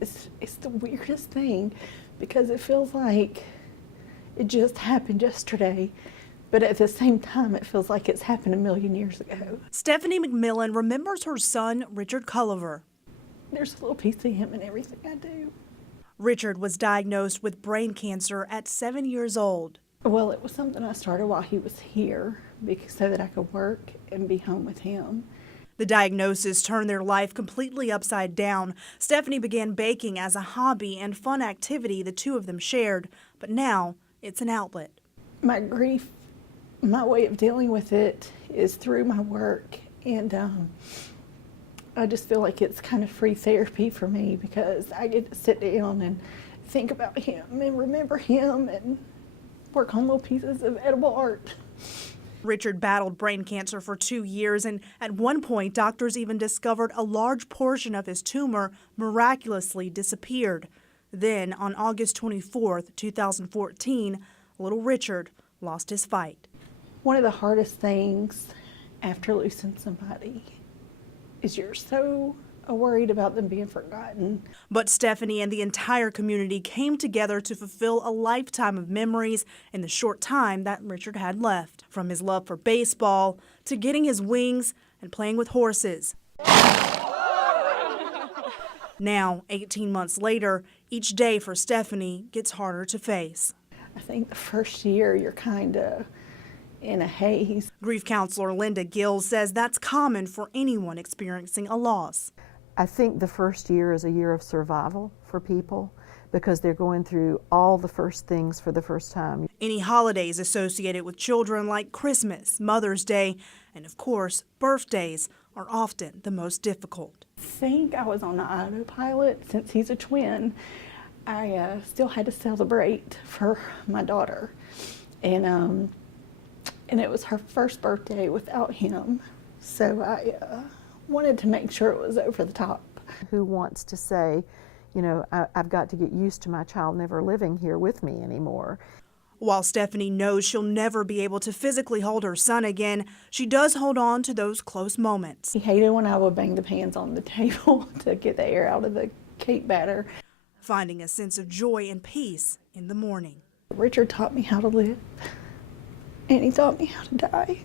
It's the weirdest thing because it feels like it just happened yesterday, but at the same time, it feels like it's happened a million years ago. Stephanie McMillan remembers her son, Richard Culliver. There's a little piece of him in everything I do. Richard was diagnosed with brain cancer at 7 years old. Well, it was something I started while he was here so that I could work and be home with him. The diagnosis turned their life completely upside down. Stephanie began baking as a hobby and fun activity the two of them shared, but now it's an outlet. My grief, my way of dealing with it is through my work, and I just feel like it's kind of free therapy for me because I get to sit down and think about him and remember him and work on little pieces of edible art. Richard battled brain cancer for 2 years, and at one point, doctors even discovered a large portion of his tumor miraculously disappeared. Then, on August 24, 2014, little Richard lost his fight. One of the hardest things after losing somebody is you're so worried about them being forgotten. But Stephanie and the entire community came together to fulfill a lifetime of memories in the short time that Richard had left. From his love for baseball to getting his wings and playing with horses. Now, 18 months later, each day for Stephanie gets harder to face. I think the first year you're kind of in a haze. Grief counselor Linda Gill says that's common for anyone experiencing a loss. I think the first year is a year of survival for people because they're going through all the first things for the first time. Any holidays associated with children like Christmas, Mother's Day, and of course, birthdays are often the most difficult. I think I was on the autopilot since he's a twin. I still had to celebrate for my daughter, and it was her first birthday without him, so I wanted to make sure it was over the top. Who wants to say, you know, I've got to get used to my child never living here with me anymore. While Stephanie knows she'll never be able to physically hold her son again, she does hold on to those close moments. He hated when I would bang the pans on the table to get the air out of the cake batter. Finding a sense of joy and peace in the morning. Richard taught me how to live, and he taught me how to die.